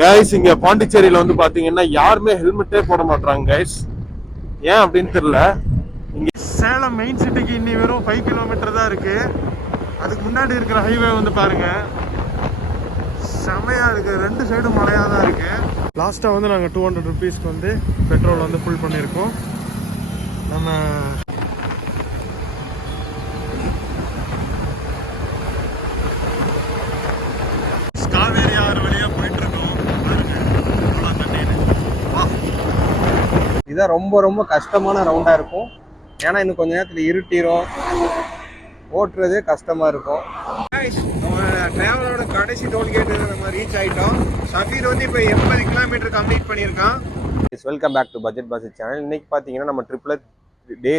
Guys இங்க பாண்டிச்சேரியில வந்து பாத்தீங்கன்னா யாருமே ஹெல்மெட்டே போட மாட்டாங்க கைஸ். ஏன் அப்படின்னு தெரியல. இங்க சேலம் மெயின் சிட்டிக்கு இன்னி வெறும் 5 கிலோமீட்டர் தான் இருக்கு. அதுக்கு முன்னாடி இருக்கிற ஹைவே வந்து பாருங்க செமையா இருக்கு. ரெண்டு சைடும் மழையா தான் இருக்கு. லாஸ்டா வந்து நாங்க 200 ருபீஸ்க்கு வந்து பெட்ரோல் வந்து ஃபுல் பண்ணியிருக்கோம். நம்ம காவேரி ஆறு வழியா போயிட்டு இருக்கோம். இதான் ரொம்ப கஷ்டமான ரவுண்டா இருக்கும். ஏன்னா இன்னும் கொஞ்ச நேரத்தில் இருட்டிரும், ஓட்டுறதே கஷ்டமா இருக்கும். டிராவலோட கடைசி டோல்கேட் நம்ம ரீச் ஆயிட்டோம். சஃபீர் வந்து இப்போ 80 கிலோமீட்டர் கம்ப்ளீட் பண்ணியிருக்கான். Welcome back to budget bus channel. இன்னைக்கு பார்த்தீங்கன்னா நம்ம ட்ரிப்ல டே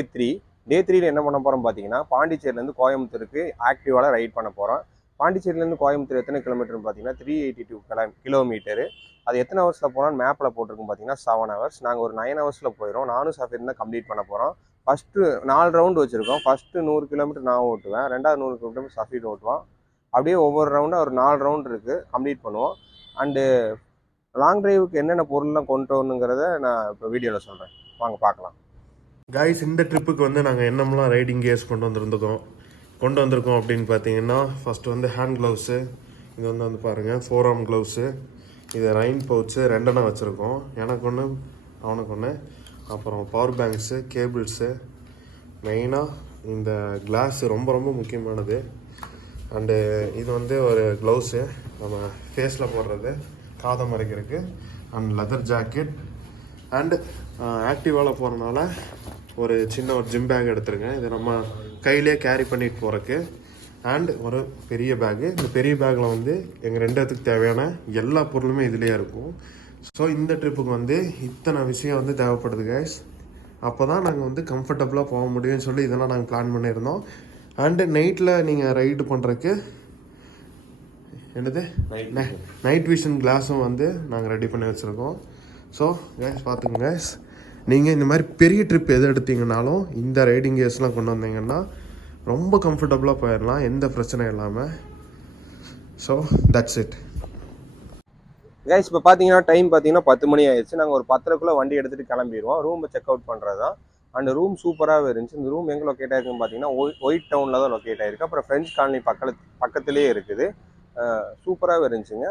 3ல என்ன பண்ண போறோம் பார்த்தீங்கன்னா, பாண்டிச்சேரியிலேருந்து கோயம்புத்தூருக்கு ஆக்டிவால ரைட் பண்ண போறோம். பாண்டிச்சேரியிலேருந்து கோயம்புத்தூர் எத்தனை கிலோமீட்டர்னு பார்த்தீங்கன்னா 382 கிலோமீட்டரு. அது எத்தனை ஹவர்ஸில் போனால் மேப்பில் போட்டிருக்கும் பார்த்தீங்கன்னா 7 ஹவர்ஸ். நாங்கள் ஒரு 9 ஹவர்ஸில் போயிடும். நானும் சஃபீர் தான் கம்ப்ளீட் பண்ண போகிறோம். ஃபஸ்ட்டு 4 ரவுண்டு வச்சுருக்கோம். ஃபஸ்ட்டு 100 கிலோமீட்டர் நான் ஓட்டுவேன், ரெண்டாவது 100 கிலோமீட்டர் சஃபீர் ஓட்டுவான். அப்படியே ஒவ்வொரு ரவுண்டாக ஒரு 4 ரவுண்ட் இருக்குது, கம்ப்ளீட் பண்ணுவோம். அண்டு லாங் டிரைவுக்கு என்னென்ன பொருள்லாம் கொண்டு வரணுங்கிறத நான் இப்போ வீடியோவில் சொல்கிறேன், வாங்க பார்க்கலாம். கைஸ் இந்த ட்ரிப்புக்கு வந்து நாங்கள் என்னமெல்லாம் ரைடிங் கேர்ஸ் கொண்டு வந்திருக்கோம் அப்படின்னு பார்த்தீங்கன்னா, ஃபஸ்ட்டு வந்து ஹேண்ட் க்ளவுஸு, இது வந்து பாருங்கள் 4 ஆர்ம் க்ளவுஸு, இது ரைன் பவுச்சு 2 வச்சுருக்கோம், எனக்கு ஒன்று அவனுக்கு ஒன்று. அப்புறம் பவர் பேங்க்ஸு, கேபிள்ஸு, மெயினாக இந்த கிளாஸு ரொம்ப முக்கியமானது. அண்டு இது வந்து ஒரு க்ளவுஸு நம்ம ஃபேஸில் போடுறது, காதை மறைக்கிறதுக்கு. And leather jacket. அண்டு ஆக்டிவாவில் போகிறனால ஒரு சின்ன ஜிம் பேக் எடுத்துருங்க, இது நம்ம கையிலே கேரி பண்ணிட்டு போகிறக்கு. அண்ட் ஒரு பெரிய பேக்கு. இந்த பெரிய பேக்கில் வந்து எங்கள் 2 இடத்துக்கு தேவையான எல்லா பொருளுமே இதுலேயே இருக்கும். ஸோ இந்த ட்ரிப்புக்கு வந்து இத்தனை விஷயம் வந்து தேவைப்படுது கைஸ். அப்போ தான் நாங்கள் வந்து கம்ஃபர்டபுளாக போக முடியும்னு சொல்லி இதெல்லாம் நாங்கள் பிளான் பண்ணியிருந்தோம். அண்டு நைட்டில் நீங்கள் ரைடு பண்ணுறதுக்கு என்னது நைட் விஷன் கிளாஸும் வந்து நாங்கள் ரெடி பண்ணி வச்சுருக்கோம். ஸோ கைஸ் பார்த்துங்க கைஸ், நீங்கள் இந்த மாதிரி பெரிய ட்ரிப் எது எடுத்தீங்கன்னாலும் இந்த ரைடிங் கேர்ஸ்லாம் கொண்டு வந்தீங்கன்னா ரொம்ப கம்ஃபர்டபுளாக போயிடலாம், எந்த பிரச்சனையும் இல்லாமல். So that's it guys. இப்போ பார்த்தீங்கன்னா டைம் பார்த்தீங்கன்னா 10 மணி ஆயிடுச்சு. நாங்கள் ஒரு 10:30 வண்டி எடுத்துகிட்டு கிளம்பிடுவோம். ரூமை செக் அவுட் பண்ணுறது தான். அந்த ரூம் சூப்பராகவே இருந்துச்சு. இந்த ரூம் எங்கே லொக்கேட் ஆயிருக்குன்னு பார்த்தீங்கன்னா ஒயிட் டவுனில் தான் லொக்கேட் ஆயிருக்கு. அப்புறம் ஃப்ரெஞ்ச் காலனி பக்கத்துலேயே இருக்குது. சூப்பராகவே இருந்துச்சுங்க.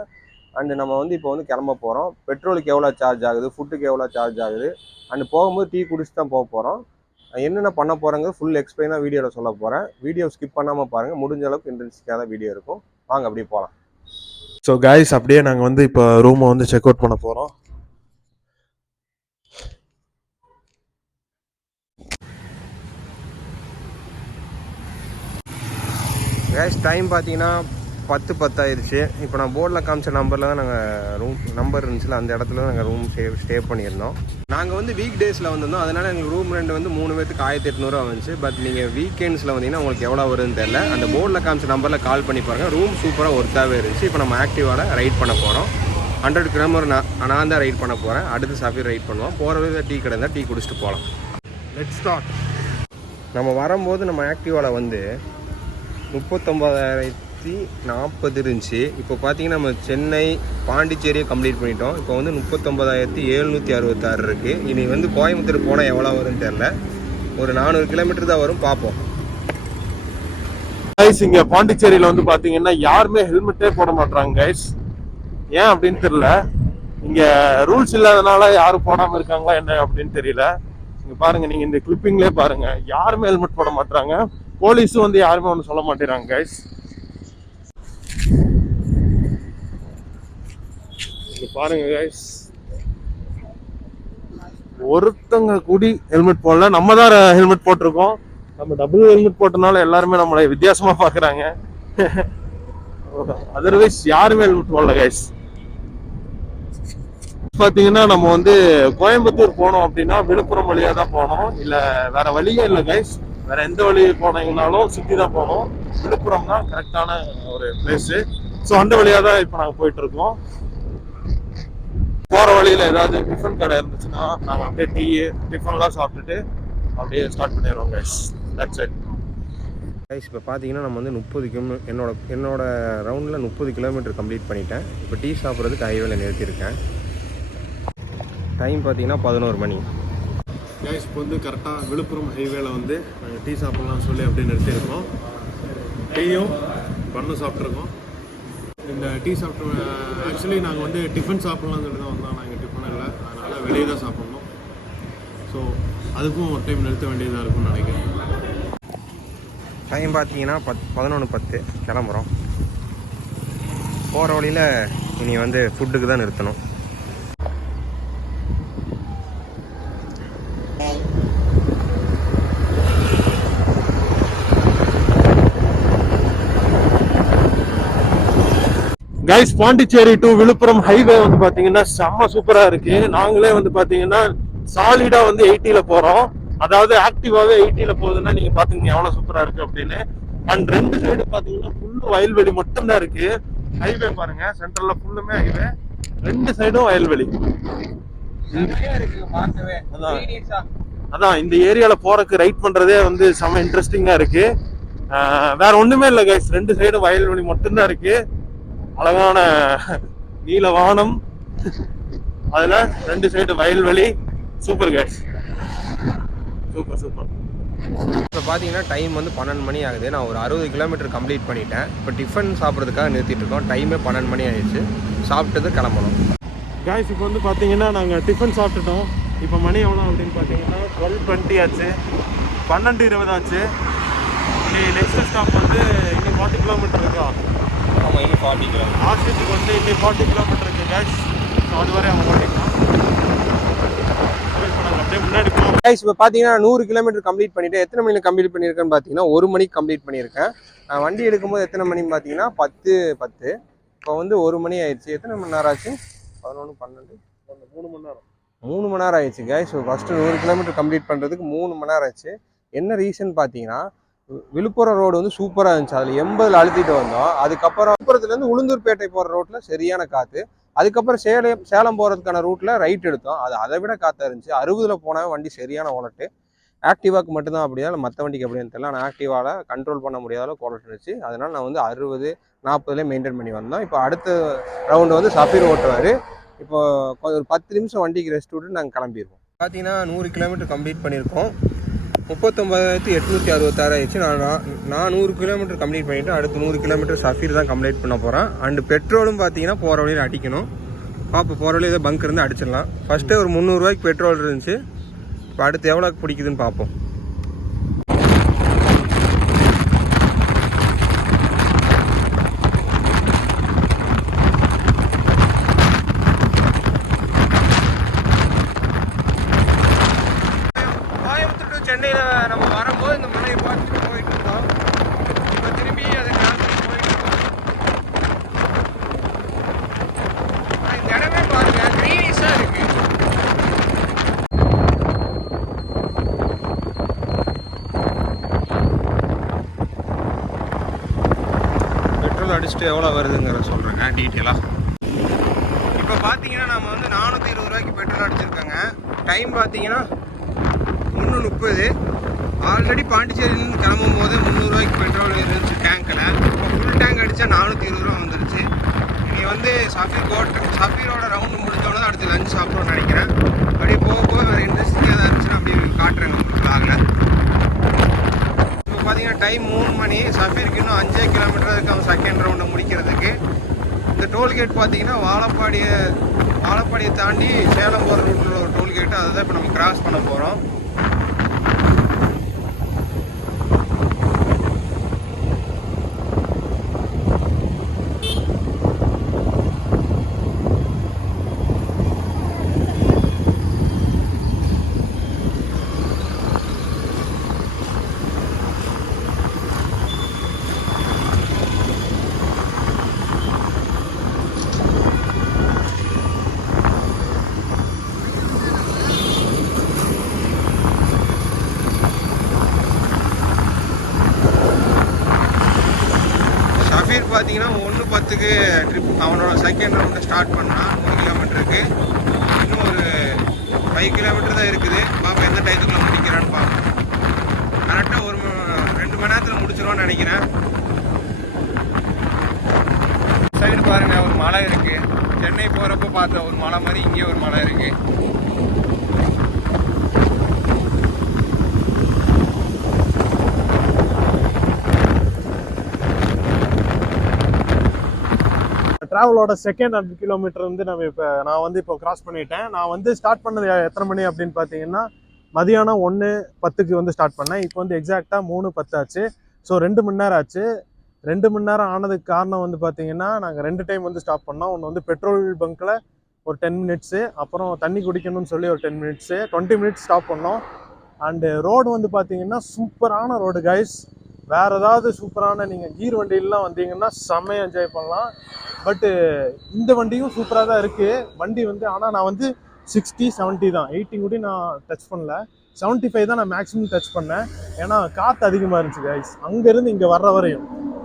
அண்டு நம்ம வந்து இப்போ வந்து கிளம்ப போகிறோம். பெட்ரோலுக்கு எவ்வளோ சார்ஜ் ஆகுது, ஃபுட்டுக்கு எவ்வளோ சார்ஜ் ஆகுது, அண்டு போகும்போது டீ குடிச்சு தான் போக போகிறோம். என்னென்ன பண்ண போகிறேங்க ஃபுல் எக்ஸ்பிளைனாக வீடியோவில் சொல்ல போகிறேன். வீடியோ ஸ்கிப் பண்ணாமல் பாருங்கள், முடிஞ்ச அளவுக்கு இன்ட்ரெஸ்டிங்கான வீடியோ இருக்கும். வாங்க அப்படியே போகலாம். ஸோ கைஸ் அப்படியே நாங்கள் வந்து இப்போ ரூமை வந்து செக் அவுட் பண்ண போகிறோம். கைஸ் டைம் பார்த்தீங்கன்னா 10 ஆயிடுச்சு. இப்போ நான் போர்டில் காமிச்ச நம்பரில் தான் நாங்கள் ரூம் நம்பர் இருந்துச்சுல, அந்த இடத்துல நாங்கள் ரூம் ஸ்டே பண்ணியிருந்தோம். நாங்கள் வந்து வீக் டேஸில் வந்திருந்தோம், அதனால் எங்களுக்கு ரூம் ரெண்ட் வந்து 3 பேருக்கு 1800 வந்துச்சு. பட் நீங்கள் வீக்கெண்ட்ஸில் வந்தீங்கன்னா உங்களுக்கு எவ்வளோ வருதுன்னு தெரியல. அந்த போர்டில் காமிச்ச நம்பரில் கால் பண்ணி பாருங்கள். ரூம் சூப்பராக ஒர்த்தாகவே இருந்துச்சு. இப்போ நம்ம ஆக்டிவால் ரைட் பண்ண போகிறோம். 100 கிலோமீட்டர் நான் தான் ரைட் பண்ண போகிறேன். அடுத்து சஃபீர் ரைட் பண்ணுவோம். போகிற டீ கடை இருந்தால் டீ குடிச்சிட்டு போகலாம். Let's start. நம்ம வரும்போது நம்ம ஆக்டிவாவில் வந்து 39,040 இருந்துச்சு. இப்போ பார்த்தீங்கன்னா நம்ம சென்னை பாண்டிச்சேரியை கம்ப்ளீட் பண்ணிட்டோம். இப்போ வந்து 39,766 இருக்குது. இனி வந்து கோயம்புத்தூர் போனால் எவ்வளோ வரும்னு தெரில. ஒரு 400 கிலோமீட்டர் தான் வரும், பார்ப்போம். கைஸ் இங்கே பாண்டிச்சேரியில் வந்து பார்த்தீங்கன்னா யாருமே ஹெல்மெட்டே போட மாட்டாங்க கைஸ். ஏன் அப்படின்னு தெரியல. இங்கே ரூல்ஸ் இல்லாதனால யாரும் போடாமல் இருக்காங்களா என்ன அப்படின்னு தெரியல. இங்கே பாருங்க, நீங்கள் இந்த கிளிப்பிங்லேயே பாருங்க, யாருமே ஹெல்மெட் போட மாட்டாங்க. போலீஸும் வந்து யாருமே ஒன்றும் சொல்ல மாட்டேறாங்க கைஸ். பாருங்க கைஸ், ஒருத்தங்க கூடி ஹெல்மெட் போடல. நம்ம தான் ஹெல்மெட் போட்டிருக்கோம். நம்ம டபுள் ஹெல்மெட் போட்டனால எல்லாருமே நம்மளை வித்தியாசமா பாக்குறாங்க. அதர்வைஸ் யாருமே ஹெல்மெட் போடல கைஸ். பாத்தீங்கன்னா நம்ம வந்து கோயம்புத்தூர் போனோம் அப்படின்னா விழுப்புரம் வழியா தான் போனோம், இல்ல வேற வழியே இல்லை கைஸ். வேற எந்த வழி போனீங்கன்னாலும் சுத்தி தான் போனோம். விழுப்புரம் தான் கரெக்டான ஒரு பிளேஸ். ஸோ அந்த வழியா தான் இப்போ நாங்கள் போயிட்டு இருக்கோம். போற வழியில ஏதாவது டிஃபன் கடை இருந்துச்சுன்னா நாங்கள் அப்படியே டீ டிஃபன்லாம் சாப்பிட்டுட்டு அப்படியே ஸ்டார்ட் பண்ணிடுவோம் கைஸ். That's it. கைஸ் இப்போ பார்த்தீங்கன்னா நம்ம வந்து 30 என்னோட ரவுண்டில் 30 கிலோமீட்டர் கம்ப்ளீட் பண்ணிட்டேன். இப்போ டீ சாப்பிட்றதுக்கு ஹைவேல நிறுத்தியிருக்கேன். டைம் பார்த்தீங்கன்னா 11 மணி. கைஸ் இப்போ வந்து கரெக்டாக விழுப்புரம் ஹைவேல வந்து நாங்கள் டீ சாப்பிட்லாம்னு சொல்லி அப்படியே நிறுத்தியிருக்கோம். டீயும் பண்ணும் சாப்பிட்ருக்கோம். இந்த டீ சாப்பிட்டு ஆக்சுவலி நாங்கள் வந்து டிஃபன் சாப்பிட்லாம்னு சொல்லி தான் வந்தோம். நாங்கள் டிஃபன் இல்லை, அதனால் வெளியே தான் சாப்பிட்ணும். ஸோ அதுக்கும் ஒரு டைம் நிறுத்த வேண்டியதாக இருக்கும்னு நினைக்கிறேன். டைம் பார்த்தீங்கன்னா 11:10 கிளம்புறோம். போகிற வழியில் இனி வந்து ஃபுட்டுக்கு தான் நிறுத்தணும். Guys Pondicherry to Villupuram highway வந்து பாத்தீங்கன்னா செம்ம சூப்பரா இருக்கு. நாங்களே வந்து பாத்தீங்கன்னா சாலிடா வந்து 80ல போறோம். அதாவது ஆக்டிவாவே 80ல போகுதுன்னா நீங்க பாத்தீங்க எவ்வளவு சூப்பரா இருக்கு அப்படின்னு. அண்ட் 2 சைடு பாத்தீங்கன்னா ஃபுல்லு வயல்வெளி மட்டும் தான் இருக்கு. ஹைவே பாருங்க, சென்டர்ல ஃபுல்லுமே ஹைவே, 2 சைடும் வயல்வெளி. அதான் இந்த ஏரியால போறதுக்கு ரைட் பண்றதே வந்து செம்ம இன்ட்ரெஸ்டிங்கா இருக்கு. வேற ஒண்ணுமே இல்லை கைஸ், 2 சைடும் வயல்வெளி மட்டும்தான் இருக்கு. அழகான நீல வானம், அதுல 2 சைடு வயல்வெளி. Super guys, super super. இப்போ பார்த்தீங்கன்னா டைம் வந்து 12 மணி ஆகுது. நான் ஒரு 60 கிலோமீட்டர் கம்ப்ளீட் பண்ணிட்டேன். இப்போ டிஃபன் சாப்பிட்றதுக்காக நிறுத்திட்டு இருக்கோம். டைமே 12 மணி ஆயிடுச்சு. சாப்பிட்டது கிளம்பணும். கைஸ் இப்போ வந்து பார்த்தீங்கன்னா நாங்கள் டிஃபன் சாப்பிட்டுட்டோம். இப்போ மணி எவ்வளோ அப்படின்னு பார்த்தீங்கன்னா 12:20 ஆச்சு, 12:20 ஆச்சு. இனி நெக்ஸ்ட் ஸ்டாப் வந்து இன்னும் 40 கிலோமீட்டர் இருக்கா? ஆமாம், இன்னும் 40 கிலோமீட்டர். ஆசிட்டுக்கு வந்து இன்னும் 40 கிலோமீட்டர் இருக்குது கைஸ். ஸோ அது வரை அவங்க ஓட்டிக்கலாம். இப்போ நாங்கள் அப்படியே முன்னாடி போவோம். கைஸ் இப்போ பார்த்தீங்கன்னா 100 கிலோமீட்டர் கம்ப்ளீட் பண்ணிவிட்டு எத்தனை மணிக்கு கம்ப்ளீட் பண்ணியிருக்கேன்னு பார்த்தீங்கன்னா 1 மணிக்கு கம்ப்ளீட் பண்ணியிருக்கேன். நான் வண்டி எடுக்கும்போது எத்தனை மணின்னு பார்த்தீங்கன்னா 10:10. இப்போ வந்து 1 மணி ஆயிடுச்சு. எத்தனை மணி நேரம் ஆச்சு? 11, 12, 3 மணி நேரம். 3 மணி நேரம் ஆயிடுச்சு கைஸ். ஃபஸ்ட்டு 100 கிலோமீட்டர் கம்ப்ளீட் பண்ணுறதுக்கு 3 மணி நேரம் ஆச்சு. என்ன ரீசன் பார்த்தீங்கன்னா விழுப்புரம் ரோடு வந்து சூப்பராக இருந்துச்சு. அதில் 80ல் அழுத்திட்டு வந்தோம். அதுக்கப்புறம் விழுப்புரத்துலேருந்து உளுந்தூர்பேட்டை போகிற ரோட்டில் சரியான காற்று. அதுக்கப்புறம் சேலம் போகிறதுக்கான ரூட்டில் ரைட் எடுத்தோம். அது அதை விட காற்றா இருந்துச்சு. 60ல் போனால் வண்டி சரியான உலட்டு. ஆக்டிவாக்கு மட்டும்தான் அப்படியா, இல்லை மற்ற வண்டிக்கு அப்படின்னு தெரியல. ஆனால் ஆக்டிவாவில் கண்ட்ரோல் பண்ண முடியாத அளவுக்கு உலட்டு இருந்துச்சு. அதனால் நான் வந்து 60, 40லே மெயின்டைன் பண்ணி வந்தோம். இப்போ அடுத்த ரவுண்டு வந்து சஃபீர் ஓட்டுவார். இப்போ ஒரு 10 நிமிஷம் வண்டிக்கு ரெஸ்ட் விட்டு நாங்கள் கிளம்பிடுவோம். பார்த்தீங்கன்னா 100 கிலோமீட்டர் கம்ப்ளீட் பண்ணியிருக்கோம். 39,866 ஆயிடுச்சு. நான் 100 கிலோமீட்டர் கம்ப்ளீட் பண்ணிவிட்டு அடுத்து 100 கிலோமீட்டர் சஃபீர் தான் கம்ப்ளீட் பண்ண போகிறேன். அண்டு பெட்ரோலும் பார்த்தீங்கன்னா போகிற வழியில் அடிக்கணும். பார்ப்போம், போகிற வழியில் ஏதோ பங்க் இருந்து அடிச்சிடலாம். ஃபஸ்ட்டு ஒரு 300 ரூபாய்க்கு பெட்ரோல் இருந்துச்சு. இப்போ அடுத்து எவ்வளோக்கு பிடிக்குதுன்னு பார்ப்போம். சென்னையில் நம்ம வரும்போது இந்த மலையை பார்த்துட்டு போயிட்டு இருந்தோம். இப்போ திரும்பி அதை கிளம்பி போயிட்டு இருக்கோம். இந்த இடமே பாருங்க, க்ரீனிஷாக இருக்கு. பெட்ரோல் அடிச்சுட்டு எவ்வளோ வருதுங்கிற சொல்கிறேங்க டீட்டெயிலாக. இப்போ பார்த்தீங்கன்னா நம்ம வந்து 420 ரூபாய்க்கு பெட்ரோல் அடிச்சிருக்கோங்க. டைம் பார்த்தீங்கன்னா 3:30. ஆல்ரெடி பாண்டிச்சேரியிலேருந்து கிளம்பும் போது 300 ரூபாய்க்கு பெட்ரோல் இருந்துச்சு டேங்கில். ஃபுல் டேங்க் அடித்தா 420 ரூபா வந்துருச்சு. இனி வந்து சஃபீரோட ரவுண்டு முடிஞ்சோன்னு அடுத்து லஞ்ச் சாப்பிட்றோன்னு நினைக்கிறேன். அப்படியே போக போக வேறு இன்ட்ரெஸ்டிங்காக தான் இருந்துச்சுன்னா அப்படியே காட்டுறேங்க உங்களுக்கு ஆகலை. இப்போ பார்த்தீங்கன்னா டைம் 3 மணி. சஃபீருக்கு இன்னும் 5 கிலோமீட்டர் இருக்கு அவன் செகண்ட் ரவுண்டை முடிக்கிறதுக்கு. இந்த டோல்கேட் பார்த்தீங்கன்னா வாழப்பாடியை தாண்டி சேலம் போகிற ரூட்டில் ஒரு டோல்கேட்டு, அதை தான் இப்போ நம்ம கிராஸ் பண்ண போகிறோம். பார்த்தீங்கன்னா 1:10க்கு ட்ரிப் அவனோட செகண்ட் ரவுண்டை ஸ்டார்ட் பண்ணால் 100 கிலோமீட்டருக்கு. இன்னும் ஒரு 5 கிலோமீட்டர் தான் இருக்குது. பாப்பா எந்த டயத்துக்குள்ள முடிக்கிறான்னு பார்ப்போம். கரெக்டாக 2 மணி நேரத்தில் முடிச்சிடும். காமிச்சிருவோம்னு நினைக்கிறேன். சைடு பாருங்க ஒரு மலை இருக்கு. சென்னை போறப்ப பார்த்த ஒரு மலை மாதிரி இங்கே ஒரு மலை இருக்கு. ட்ராவலோட செகண்ட் 100 கிலோமீட்டர் வந்து நான் வந்து இப்போ கிராஸ் பண்ணிட்டேன். நான் வந்து ஸ்டார்ட் பண்ணது எத்தனை மணி அப்படின்னு பார்த்தீங்கன்னா மதியானம் 1:10 வந்து ஸ்டார்ட் பண்ணேன். இப்போ வந்து எக்ஸாக்டாக 3:10 ஆச்சு. ஸோ 2 மணி நேரம் ஆச்சு. 2 மணி நேரம் ஆனதுக்கு காரணம் வந்து பார்த்தீங்கன்னா நாங்கள் 2 டைம் வந்து ஸ்டாப் பண்ணோம். ஒன்று வந்து பெட்ரோல் பங்க்கில் ஒரு 10 மினிட்ஸு, அப்புறம் தண்ணி குடிக்கணும்னு சொல்லி ஒரு 10 மினிட்ஸு, 20 மினிட்ஸ் ஸ்டாப் பண்ணோம். அண்டு ரோடு வந்து பார்த்தீங்கன்னா சூப்பரான ரோடு கைஸ். வேறு ஏதாவது சூப்பரான நீங்கள் கீர் வண்டியிலலாம் வந்தீங்கன்னா செம்மையாக என்ஜாய் பண்ணலாம். பட்டு இந்த வண்டியும் சூப்பராக தான் இருக்குது வண்டி வந்து. ஆனால் நான் வந்து 60, 70 தான், 80 கூட நான் டச் பண்ணல. 75 தான் நான் மேக்ஸிமம் டச் பண்ணேன். ஏன்னா காற்று அதிகமாக இருந்துச்சு கைஸ். அங்கேருந்து இங்கே வர்ற வரையும்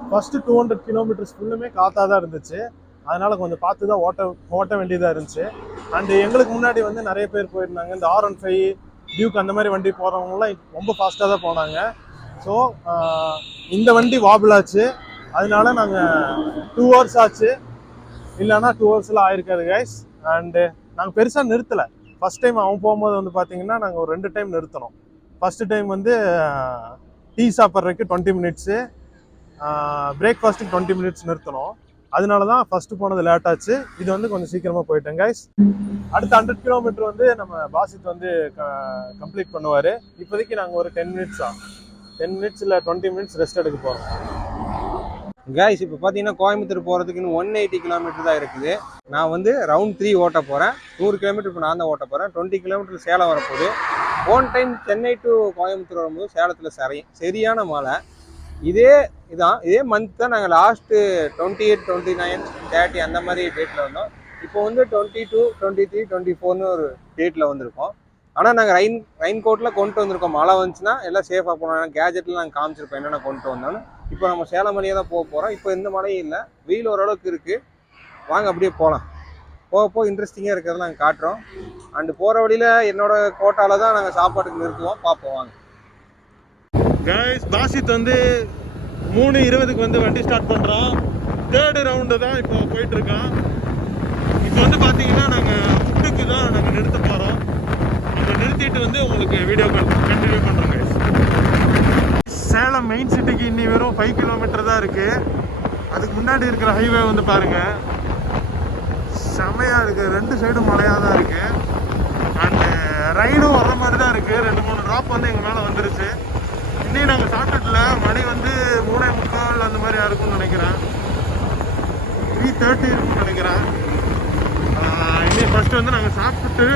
ஃபஸ்ட்டு 200 கிலோமீட்டர்ஸ் ஃபுல்லுமே காற்றாக தான் இருந்துச்சு. அதனால் கொஞ்சம் பார்த்து தான் ஓட்ட வேண்டியதாக இருந்துச்சு. அண்டு எங்களுக்கு முன்னாடி வந்து நிறைய பேர் போயிருந்தாங்க. இந்த R15, டியூக் அந்த மாதிரி வண்டி போகிறவங்களாம் ரொம்ப ஃபாஸ்ட்டாக தான் போனாங்க. ஸோ இந்த வண்டி வாபிளாச்சு. அதனால நாங்கள் 2 hours ஆச்சு. இல்லைன்னா 2 hours ஆயிருக்காது கைஸ். அண்டு நாங்கள் பெருசாக நிறுத்தலை. ஃபஸ்ட் டைம் அவன் போகும்போது வந்து பார்த்தீங்கன்னா நாங்கள் ஒரு 2 டைம் நிறுத்தினோம். ஃபஸ்ட்டு டைம் வந்து டீ சாப்பிட்றதுக்கு 20 மினிட்ஸு, பிரேக்ஃபாஸ்ட்டுக்கு 20 மினிட்ஸ் நிறுத்தணும். அதனால தான் ஃபஸ்ட்டு போனது லேட் ஆச்சு. இது வந்து கொஞ்சம் சீக்கிரமாக போயிட்டேன் கைஸ். அடுத்த 100 கிலோமீட்டர் வந்து நம்ம பாசித் வந்து கம்ப்ளீட் பண்ணுவார். இப்போதைக்கு நாங்கள் ஒரு 10 மினிட்ஸ் 10 மினிட்ஸ் இல்லை 20 மினிட்ஸ் ரெஸ்ட் எடுக்க போகிறோம் கைஸ். இப்போ பார்த்தீங்கன்னா கோயம்புத்தூர் போகிறதுக்கு இன்னும் 180 கிலோமீட்டர் தான் இருக்குது. நான் வந்து ரவுண்ட் 3 ஓட்ட போகிறேன். 100 கிலோமீட்டர் இப்போ நான் தான் ஓட்ட போகிறேன். 20 கிலோமீட்டர் சேலம் வரப்போகுது. Phone time Chennai to Coimbatore வரும்போது சேலத்தில் சரியான மழை. இதே மந்த் தான் நாங்கள் லாஸ்ட்டு 28, 29, 30 அந்த மாதிரி டேட்டில் வந்தோம். இப்போ வந்து 22, 23, 24ன்னு ஒரு டேட்டில் வந்திருக்கோம். ஆனால் நாங்கள் ரெயின் கோட்டில் கொண்டு வந்திருக்கோம். மழை வந்துச்சுன்னா எல்லாம் சேஃபாக போனோம். ஏன்னா கேஜெட்டில் நாங்கள் காமிச்சிருப்போம் என்னென்ன கொண்டு வந்தோன்னு. இப்போ நம்ம சேலம் வழியாக தான் போக போகிறோம். இப்போ எந்த மழையும் இல்லை, வெயில் ஓரளவுக்கு இருக்குது. வாங்க அப்படியே போகலாம். போக இன்ட்ரெஸ்டிங்காக இருக்கிறத நாங்கள் காட்டுறோம். அண்டு போகிற வழியில் என்னோடய கோட்டாவில் தான் நாங்கள் சாப்பாட்டுக்கு நிறுத்துவோம். பார்ப்போம் வாங்க கைஸ். பாசித் வந்து 3:20க்கு வந்து வண்டி ஸ்டார்ட் பண்ணுறோம். 3rd ரவுண்டு தான் இப்போ போயிட்டுருக்கோம். இப்போ வந்து பார்த்தீங்கன்னா நாங்கள் ஃபுட்டுக்கு தான் நாங்கள் நிறுத்த போகிறோம். அங்கே நிறுத்திட்டு வந்து உங்களுக்கு வீடியோ கண்டினியூ பண்ணுறோம் கைஸ். சேலம் மெயின் சிட்டிக்கு இன்னி வெறும் 5 கிலோமீட்டர் தான் இருக்குது. அதுக்கு முன்னாடி இருக்கிற ஹைவே வந்து பாருங்கள் செமையாக இருக்குது. 2 சைடும் மழையாக தான் இருக்குது. அண்டு ரைடும் வர்ற மாதிரி தான் இருக்குது. 2-3 ட்ராப் வந்து எங்கள் மேலே வந்துருச்சு. இன்னும் நாங்கள் சாப்பிட்டுல மணி வந்து 3:45 அந்த மாதிரி இருக்கும்னு நினைக்கிறேன். 3:30 இருக்கும்னு நினைக்கிறேன். இன்னும் ஃபஸ்ட்டு வந்து நாங்கள் சாப்பிட்டுட்டு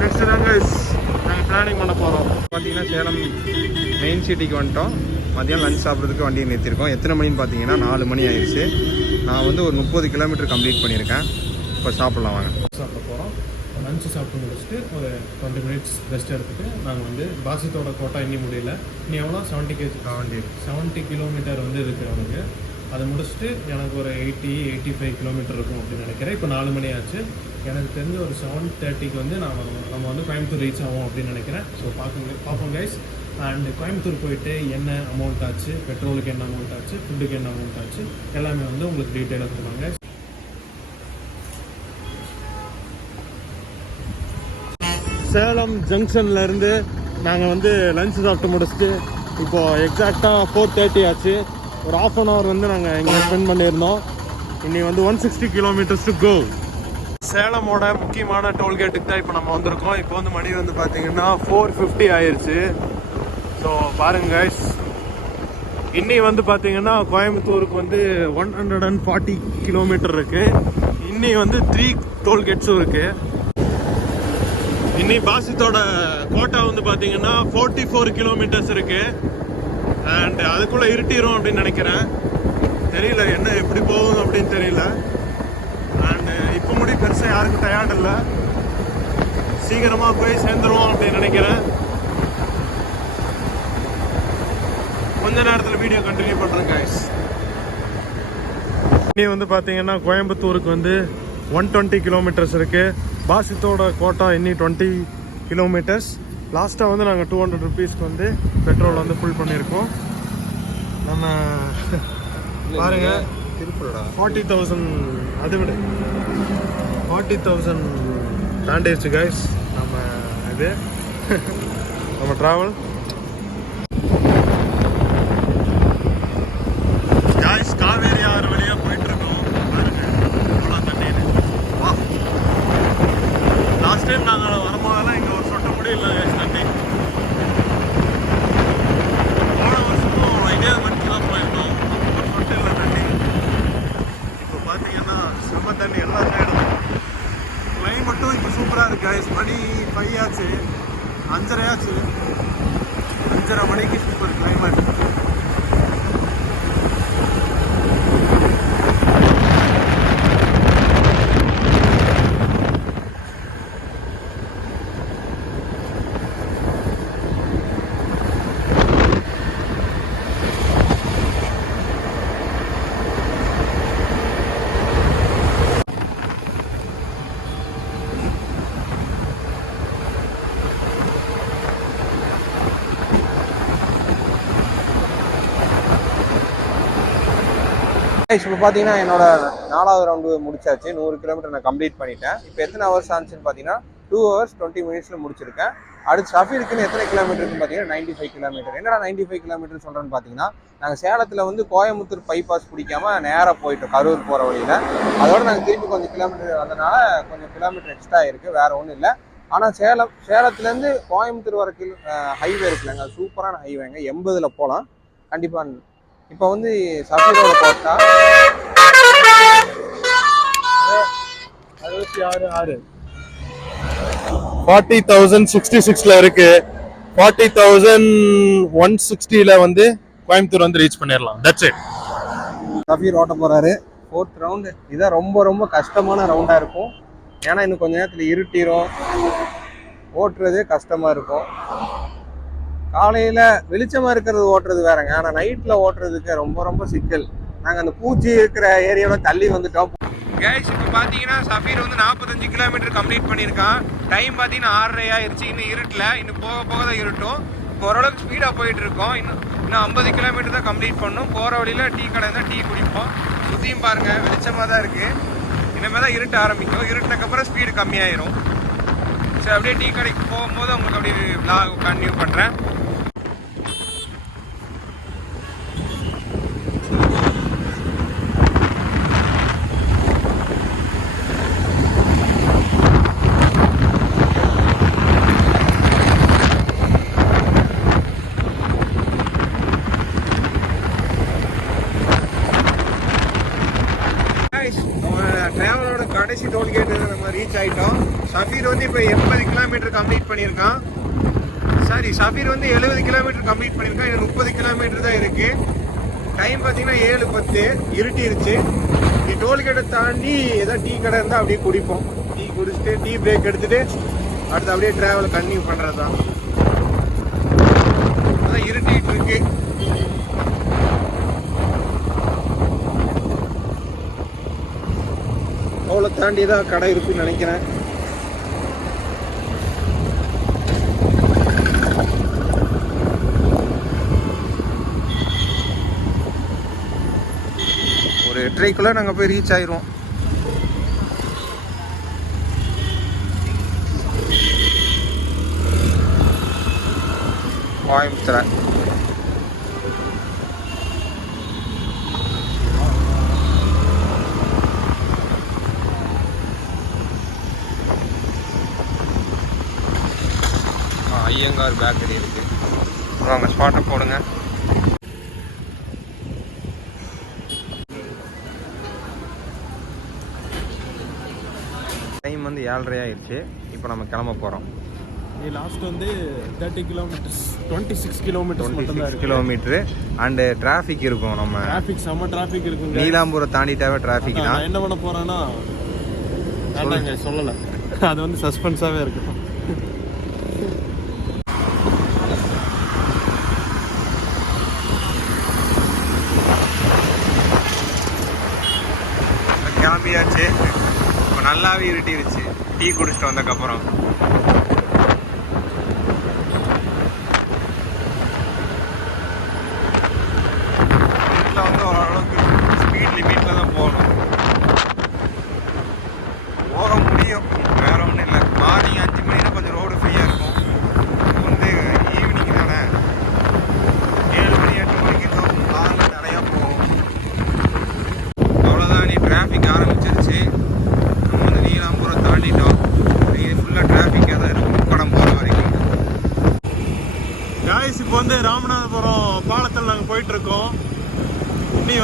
நெக்ஸ்ட்டு தாங்க நாங்கள் பிளானிங் பண்ண போகிறோம். பார்த்தீங்கன்னா சேலம் மெயின் சிட்டிக்கு வந்துட்டோம். மதியம் லஞ்ச் சாப்பிட்றதுக்கு வண்டியை நிறுத்திருக்கோம். எத்தனை மணின்னு பார்த்தீங்கன்னா 4 மணி ஆயிடுச்சு. நான் வந்து ஒரு 30 கிலோமீட்டர் கம்ப்ளீட் பண்ணியிருக்கேன். இப்போ சாப்பிட்லாம் வாங்க. சாப்பிட போகிறோம். லஞ்சு சாப்பிட்டு முடிச்சுட்டு ஒரு 20 மினிட்ஸ் ரெஸ்ட் எடுத்துகிட்டு நாங்கள் வந்து பாசித்தோட கோட்டா இன்னும் முடியல. இன்னும் எவ்வளோ 70 கிலோமீட்டர் வந்து இருக்குது அவனுக்கு. அதை முடிச்சுட்டு எனக்கு ஒரு 80-85 கிலோமீட்டர் இருக்கும் அப்படின்னு நினைக்கிறேன். இப்போ 4 மணி ஆச்சு. எனக்கு தெரிஞ்ச ஒரு 7:30க்கு வந்து நம்ம வந்து கோயம்புத்தூர் ரீச் ஆகும் அப்படின்னு நினைக்கிறேன். ஸோ பார்ப்போம் கைஸ். அண்டு கோயம்புத்தூர் போயிட்டு என்ன அமௌண்ட் ஆச்சு, பெட்ரோலுக்கு என்ன அமௌண்ட் ஆச்சு, ஃபுட்டுக்கு என்ன அமௌண்ட் ஆச்சு, எல்லாமே வந்து உங்களுக்கு டீட்டெயிலாக சொல்லுவாங்க. சேலம் ஜங்ஷன்லேருந்து நாங்கள் வந்து லஞ்ச் சாப்பிட்டு முடிச்சுட்டு இப்போது எக்ஸாக்டாக 4:30 ஆச்சு. ஒரு 1/2 hour வந்து நாங்கள் இங்கே ஸ்பெண்ட் பண்ணியிருந்தோம். இன்னைக்கு வந்து 160 கிலோமீட்டர்ஸ் டு கோ. சேலமோட முக்கியமான டோல்கேட்டுக்கு தான் இப்போ நம்ம வந்திருக்கோம். இப்போ வந்து மணி வந்து பார்த்தீங்கன்னா 4:50 ஆயிடுச்சு. ஸோ பாருங்க கைஸ், இன்னி வந்து பார்த்தீங்கன்னா கோயம்புத்தூருக்கு வந்து 140 கிலோமீட்டர் இருக்குது. இன்னி வந்து 3 டோல்கேட்ஸும் இருக்குது. இன்னி பாசித்தோட கோட்டா வந்து பார்த்தீங்கன்னா 44 கிலோமீட்டர்ஸ் இருக்குது. அண்ட் அதுக்குள்ளே இருட்டிடும் அப்படின்னு நினைக்கிறேன். தெரியல என்ன எப்படி போகும் அப்படின்னு தெரியல. அண்டு இப்போ முடி பெருசாக யாருக்கும் டயர்ட் இல்லை. சீக்கிரமாக போய் சேர்ந்துருவோம் அப்படின்னு நினைக்கிறேன். கொஞ்ச நேரத்தில் வீடியோ கண்டினியூ பண்ணுறேன் கைஸ். இன்னி வந்து பார்த்தீங்கன்னா கோயம்புத்தூருக்கு வந்து 120 கிலோமீட்டர்ஸ் இருக்குது. பாசித்தோட கோட்டா இன்னி 20 கிலோமீட்டர்ஸ். லாஸ்ட்டாக வந்து நாங்கள் 200 ருபீஸ்க்கு வந்து பெட்ரோல் வந்து ஃபுல் பண்ணியிருக்கோம். நம்ம பாருங்க திருப்பூரடா 40,000 அதை விட 40,000 தாண்டிடுச்சு கைஸ் நம்ம இது நம்ம ட்ராவல். கைஸ் காவேரி ஆறு வழியாக போயிட்டுருக்கோம். பாருங்க எவ்வளோ தண்ணின்னு. வா, லாஸ்ட் டைம் நாங்கள் வரும்போதெல்லாம் இங்கே ஒரு சொட்ட முடியல கைஸ் தண்ணி. போன வருஷமும் இதே மாதிரி தான் போயிருந்தோம், ஒரு சொட்டு இல்லை தண்ணி. இப்போ பார்த்தீங்கன்னா செம்ம தண்ணி எல்லா சைடும். கிளைமேட்டும் இப்போ சூப்பராக இருக்குது கைஸ். மணி 5 ஆச்சு, 5:30 ஆச்சு. 5:30 மணிக்கு சூப்பர் கிளைமேட். இப்போ பார்த்தீங்கன்னா என்னோட 4வது ரவுண்டு முடிச்சாச்சு. 100 கிலோமீட்டர் நான் கம்ப்ளீட் பண்ணிட்டேன். இப்போ எத்தனை ஹவர்ஸ் ஆச்சுன்னு பார்த்தீங்கன்னா 2 hours 20 minutes முடிச்சிருக்கேன். அடுத்து சஃபீருக்குன்னு எத்தனை கிலோமீட்டருக்குன்னு பார்த்தீங்கன்னா 95 கிலோமீட்டர். என்னடா 95 கிலோமீட்டர் சொல்கிறேன்னு பார்த்தீங்கன்னா, நாங்கள் சேலத்தில் வந்து கோயம்புத்தூர் பைபாஸ் பிடிக்காம நேராக போயிட்டோம் கரூர் போகிற வழியில். அதோட நாங்கள் திருப்பி கொஞ்சம் கிலோமீட்டர் வந்தனால கொஞ்சம் கிலோமீட்டர் எக்ஸ்ட்ரா இருக்குது, வேறு ஒன்றும் இல்லை. ஆனால் சேலத்துலேருந்து கோயம்புத்தூர் வர ஹைவே இருக்குல்லங்க, சூப்பரான ஹைவேங்க. 80ல் போகலாம் கண்டிப்பாக. இப்போ வந்து சஃபீரோட போட்டா 66 40,066ல இருக்கு. 40,160ல வந்து கோயம்புத்தூர் வந்து ரீச் பண்ணிடலாம். That's it. சஃபீர் ஓட்ட போறாரு 4th ரவுண்டு. இதான் ரொம்ப ரொம்ப கஷ்டமான ரவுண்டா இருக்கும். ஏன்னா இன்னும் கொஞ்ச நேரத்தில் இருட்டிரும், ஓட்டுறது கஷ்டமா இருக்கும். காலையில வெளிச்சமா இருக்கிறது ஓட்டுறது வேறங்க, ஆனா நைட்ல ஓட்டுறதுக்கு ரொம்ப ரொம்ப சிக்கல். நாங்க அந்த பூச்சி இருக்கிற ஏரியாவோட தள்ளி வந்துட்டோம். கைஸ் இப்போ பார்த்தீங்கன்னா சஃபீர் வந்து 45 கிலோமீட்டர் கம்ப்ளீட் பண்ணியிருக்கான். டைம் பார்த்தீங்கன்னா 6:30 ஆயிடுச்சு. இன்னும் இருட்டில், இன்னும் போக போக தான் இருட்டும். இப்போ ஓரளவுக்கு ஸ்பீடாக போயிட்டு இருக்கோம். இன்னும் 50 கிலோமீட்டர் தான் கம்ப்ளீட் பண்ணணும். போகிற வழியில் டீ கடை தான், டீ குடிப்போம். சுற்றியும் பாருங்க வெளிச்சமாக தான் இருக்குது. இனிமேல் தான் இருட்ட ஆரம்பிக்கும். இருட்டினக்கப்புறம் ஸ்பீடு கம்மியாயிரும். சரி, அப்படியே டீ கடைக்கு போகும்போது உங்களுக்கு அப்படியே விளாக் கண்டினியூ பண்ணுறேன். டிராவலோட கடைசி டோல்கேட்டு நம்ம ரீச் ஆகிட்டோம். சஃபீர் வந்து இப்போ 80 கிலோமீட்டர் கம்ப்ளீட் பண்ணியிருக்கான். சாரி, சஃபீர் வந்து 70 கிலோமீட்டர் கம்ப்ளீட் பண்ணியிருக்கான். இது 30 கிலோமீட்டர் தான் இருக்குது. டைம் பார்த்தீங்கன்னா 7:10, இருட்டிருச்சு. நீ டோல்கேட்டை தாண்டி ஏதாவது டீ கடை இருந்தால் அப்படியே குடிப்போம். டீ குடிச்சிட்டு டீ பிரேக் எடுத்துகிட்டு அடுத்து அப்படியே ட்ராவல் கண்டினியூ பண்ணுறது தான். அதான் இருட்டிகிட்டு இருக்கு. அவ்வளோ தாண்டி தான் கடை இருக்குன்னு நினைக்கிறேன். ஒரு 8:30க்குள்ள நாங்கள் போய் ரீச் ஆயிடுவோம். கோயம்புத்தூர் ஐயங்கார் பேக்கரி இருக்கு. வாங்க ஸ்பாட்டை போடுங்க. டைம் வந்து 7:30 ஆயிடுச்சு. இப்போ நம்ம கிளம்ப போகிறோம். லாஸ்ட் வந்து 30 கிலோமீட்டர்ஸ் 26 கிலோமீட்டரு அண்டு டிராஃபிக் இருக்கும். நம்ம டிராஃபிக் செம்ம டிராஃபிக் இருக்கும். நீலாம்பூரை தாண்டிட்டாவே டிராஃபிக் தான். என்ன பண்ண போகிறேன்னா சொல்லலை, அது வந்து சஸ்பென்ஸாகவே இருக்கும். கிளம்பியாச்சு. இப்போ நல்லாவே இருட்டிருச்சு டீ குடிச்சிட்டு வந்ததுக்கப்புறம்.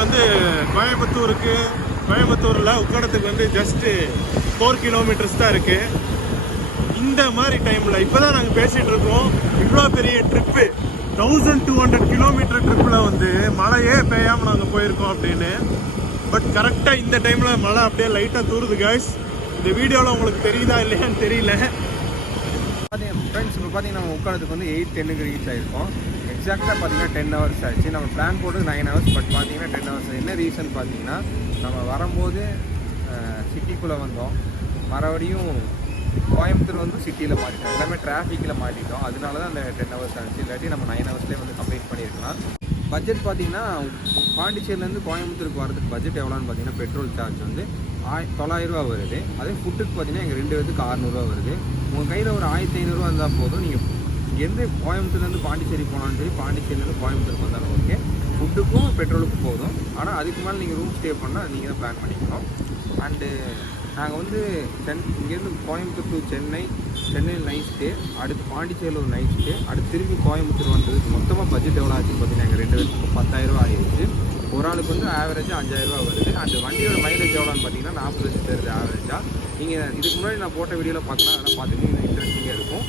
வந்து கோயம்புத்தூரில் உக்கடத்துக்கு வந்து ஜஸ்ட்டு 4 கிலோமீட்டர்ஸ் தான் இருக்குது. இந்த மாதிரி டைமில் இப்போ தான் நாங்கள் பேசிகிட்டு இருக்கோம். இவ்வளோ பெரிய ட்ரிப்பு 1200 கிலோமீட்டர் ட்ரிப்பில் வந்து மழையே பெய்யாமல் நாங்கள் போயிருக்கோம் அப்படின்னு. பட் கரெக்டாக இந்த டைமில் மழை அப்படியே லைட்டாக தூருது guys. இந்த வீடியோவில் உங்களுக்கு தெரியுதா இல்லையான்னு தெரியல. ஃப்ரெண்ட்ஸ் இப்போ பார்த்தீங்கன்னா நம்ம உட்காரத்துக்கு வந்து 8:10 ரீச் ஆகிருக்கோம். எக்ஸாக்டாக பார்த்தீங்கன்னா 10 ஹவர்ஸ் ஆச்சு. நம்ம பிளான் போட்டு 9 ஹவர்ஸ், பட் பார்த்தீங்கன்னா 10 ஹவர்ஸ். என்ன ரீசன் பார்த்தீங்கன்னா நம்ம வரும்போது சிட்டிக்குள்ளே வந்தோம், மறுபடியும் கோயம்புத்தூர் வந்து சிட்டியில் மாட்டிட்டோம், எல்லாமே டிராஃபிக்கில் மாட்டிட்டோம். அதனால தான் அந்த 10 ஹவர்ஸ் ஆச்சு. இல்லாட்டி நம்ம 9 ஹவர்ஸ்லேயே வந்து கம்ப்ளீட் பண்ணியிருக்கலாம். பட்ஜெட் பார்த்தீங்கன்னா பாண்டிச்சேரியிலேருந்து கோயம்புத்தூருக்கு வரதுக்கு பட்ஜெட் எவ்வளோன்னு பார்த்தீங்கன்னா பெட்ரோல் சார்ஜ் வந்து 900 ரூபா வருது. அதே ஃபுட்டுக்கு பார்த்தீங்கன்னா எங்கள் 2 பேருக்கு 600 ரூபா வருது. உங்கள் கையில் ஒரு 1500 ரூபா இருந்தால் போதும். நீங்கள் இங்கேருந்து கோயம்புத்தூர்லேருந்து பாண்டிச்சேரி போனாலும் சரி, பாண்டிச்சேரியிலேருந்து கோயம்புத்தூருக்கு வந்தாலும் ஓகே. ஃபுட்டுக்கும் பெட்ரோலுக்கும் போதும். ஆனால் அதுக்கு மேலே நீங்கள் ரூம் ஸ்டே பண்ணால் நீங்கள் தான் பிளான் பண்ணிக்கணும். அண்டு நாங்கள் வந்து இங்கேருந்து கோயம்புத்தூர் டு சென்னையில் நைட் ஸ்டே, அடுத்து பாண்டிச்சேரியில் ஒரு நைட் ஸ்டே, அடுத்து திரும்பி கோயம்புத்தூர் வந்ததுக்கு மொத்தமாக பட்ஜெட் எவ்வளோ ஆச்சுன்னு பார்த்தீங்கன்னா எங்கள் 2 பேருக்கும் 10,000 ரூபா ஆகிடுச்சு. ஒரு ஆளுக்கு வந்து ஆவரேஜாக 5,000 ரூபா வருது. அந்த வண்டியோட மைலேஜ் எவ்வளோன்னு பார்த்தீங்கன்னா 40 லட்சம் தருது ஆவரேஜாக. நீங்கள் இதுக்கு முன்னாடி நான் போட்ட வீடியோவில் பார்க்கலாம், அதெல்லாம் பார்த்துட்டு இன்ட்ரெஸ்டிங்காக இருக்கும்.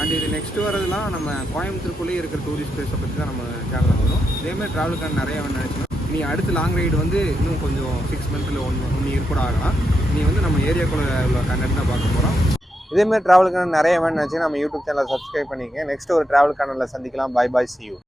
அண்ட் இது நெக்ஸ்ட் வரதுலாம் நம்ம கோயம்புத்தூருக்குள்ளேயே இருக்கிற டூரிஸ்ட் பிளேஸை பற்றி தான் நம்ம சேனலில் வரும். இதேமாதிரி ட்ராவலுக்கான நிறைய நினச்சினா நீ அடுத்து லாங் ரைடு வந்து இன்னும் கொஞ்சம் 6 months இல்லை 1 year கூட ஆகலாம். நீ வந்து நம்ம ஏரியாக்குள்ளே உள்ள கண்டென்ட் தான் பார்க்க போகிறோம். இதேமாதிரி ட்ராவலுக்கான நிறைய வேணும்னு நினச்சிங்கன்னா நம்ம யூடியூப் சேனலை சப்ஸ்கிரைப் பண்ணிக்கங்க. நெக்ஸ்ட் ஒரு ட்ராவல் சேனலில் சந்திக்கலாம். Bye bye, see you.